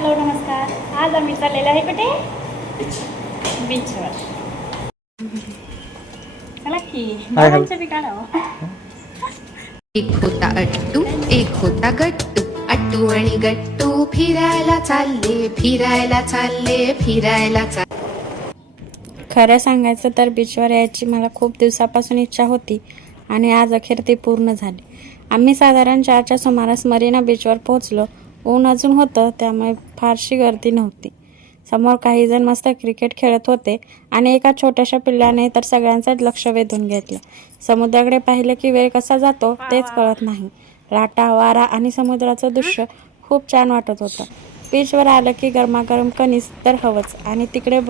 Hello नमस्कार. आज आम्ही चाललेलो आहे कुठे? बीचवर. चला की बाबांच्या ठिकाणावर. एक होता अट्टू एक होता गट्टू, अट्टू आणि गट्टू फिरायला चालले फिरायला चालले फिरायला चालले. खरं सांगायचं तर बीचवर यायची मला खूप दिवसापासून इच्छा होती आणि आज अखेर ती पूर्ण झाली. आम्ही साधारण 4च्या सुमारास मरीना बीचवर पोहोचलो. ऊन अजून होतं त्यामुळे फारशी गर्दी नव्हती. समोर काही जण मस्त क्रिकेट खेळत होते आणि एका छोट्याशा पिल्लाने तर सगळ्यांचंच लक्ष वेधून घेतलं. समुद्राकडे पाहिलं की वेळ कसा जातो तेच कळत नाही. लाटा, वारा आणि समुद्राचं दृश्य खूप छान वाटत होतं. बीचवर आलं की गरमागरम कणीस तर हवंच आणि तिकडे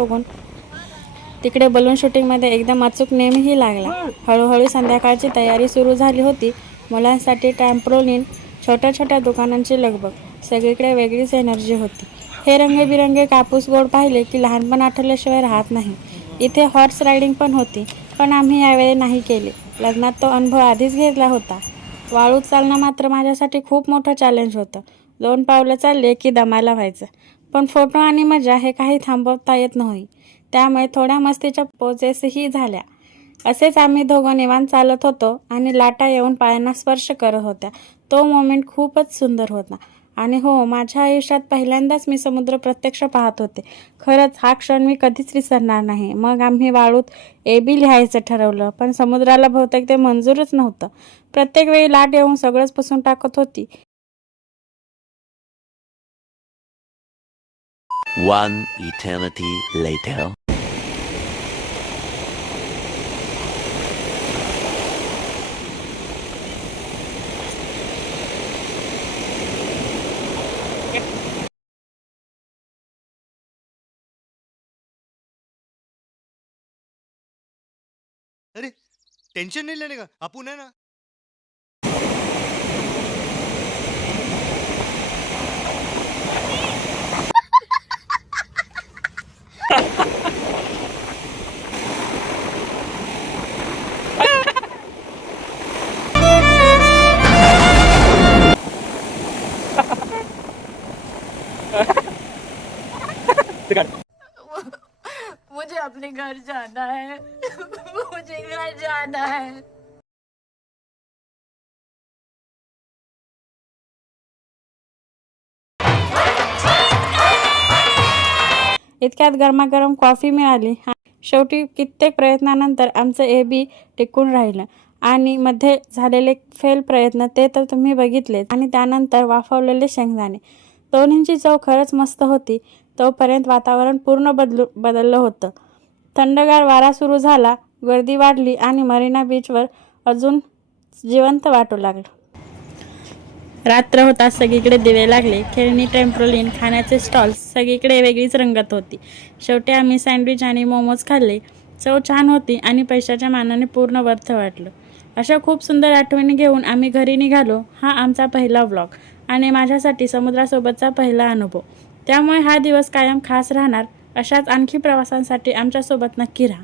बलून शूटिंगमध्ये एकदम अचूक नेमही लागला. हळूहळू संध्याकाळची तयारी सुरू झाली होती. मुलांसाठी ट्रॅम्पोलिन, छोट्या छोट्या दुकानांची लगबग, सगळीकडे वेगळीच एनर्जी होती. हे रंगीबिरंगी कापूस गोड पाहिले की लहानपण आठवल्याशिवाय राहत नाही. इथे हॉर्स रायडिंग पण होती, पण आम्ही यावेळी नाही केली. लग्नात तो अनुभव आधीच घेतला होता. वाळूत चालणं मात्र माझ्यासाठी खूप मोठं चॅलेंज होतं. 2 पावलं चालले की दमायला व्हायचं. पण फोटो आणि मजा हे काही थांबवता येत नाही. त्यामुळे थोड्या मस्तीच्या पोजेसही झाल्या. असेच आम्ही दोघं निवांत चालत होतो आणि लाटा येऊन पायांना स्पर्श करत होत्या. तो मोमेंट खूपच सुंदर होता. आणि हो, माझ्या आयुष्यात पहिल्यांदाच मी समुद्र प्रत्यक्ष पाहत होते. खरंच हा क्षण मी कधीच विसरणार नाही. मग आम्ही वाळूत AB लिहायचं ठरवलं, पण समुद्राला बहुतेक ते मंजूरच नव्हतं. प्रत्येक वेळी लाट येऊन सगळंच पुसून टाकत होती. One eternity later. अरे टेन्शन नाही लेने का, आपण आहे ना. मुझे अपने घर जाना है. मुझे घर जाना है. इतक्यात गरमागरम कॉफी मिळाली. शेवटी कित्येक प्रयत्नानंतर आमचं AB टिकून राहिलं आणि मध्ये झालेले फेल प्रयत्न ते तर तुम्ही बघितलेच. आणि त्यानंतर वाफवलेले शेंगदाणे, दोन्हींची चव खरंच मस्त होती. तोपर्यंत वातावरण पूर्ण बदललं होतं. थंडगार वारा सुरू झाला, गर्दी वाढली आणि मरीना बीचवर अजून जिवंत वाटू लागलं. रात्र होताच सगळीकडे दिवे लागले. खेळणी, ट्रॅम्पोलिन, खाण्याचे स्टॉल्स, सगळीकडे वेगळीच रंगत होती. शेवटी आम्ही सँडविच आणि मोमोज खाल्ले. चव छान होती आणि पैशाच्या मानाने पूर्ण वर्थ वाटलं. अशा खूप सुंदर आठवणी घेऊन आम्ही घरी निघालो. हा आमचा पहिला व्लॉग आणि माझ्यासाठी समुद्रासोबतचा पहिला अनुभव. त्यामुळे हा दिवस कायम खास राहणार. अशाच आणखी प्रवासांसाठी आमच्यासोबत नक्की राहा.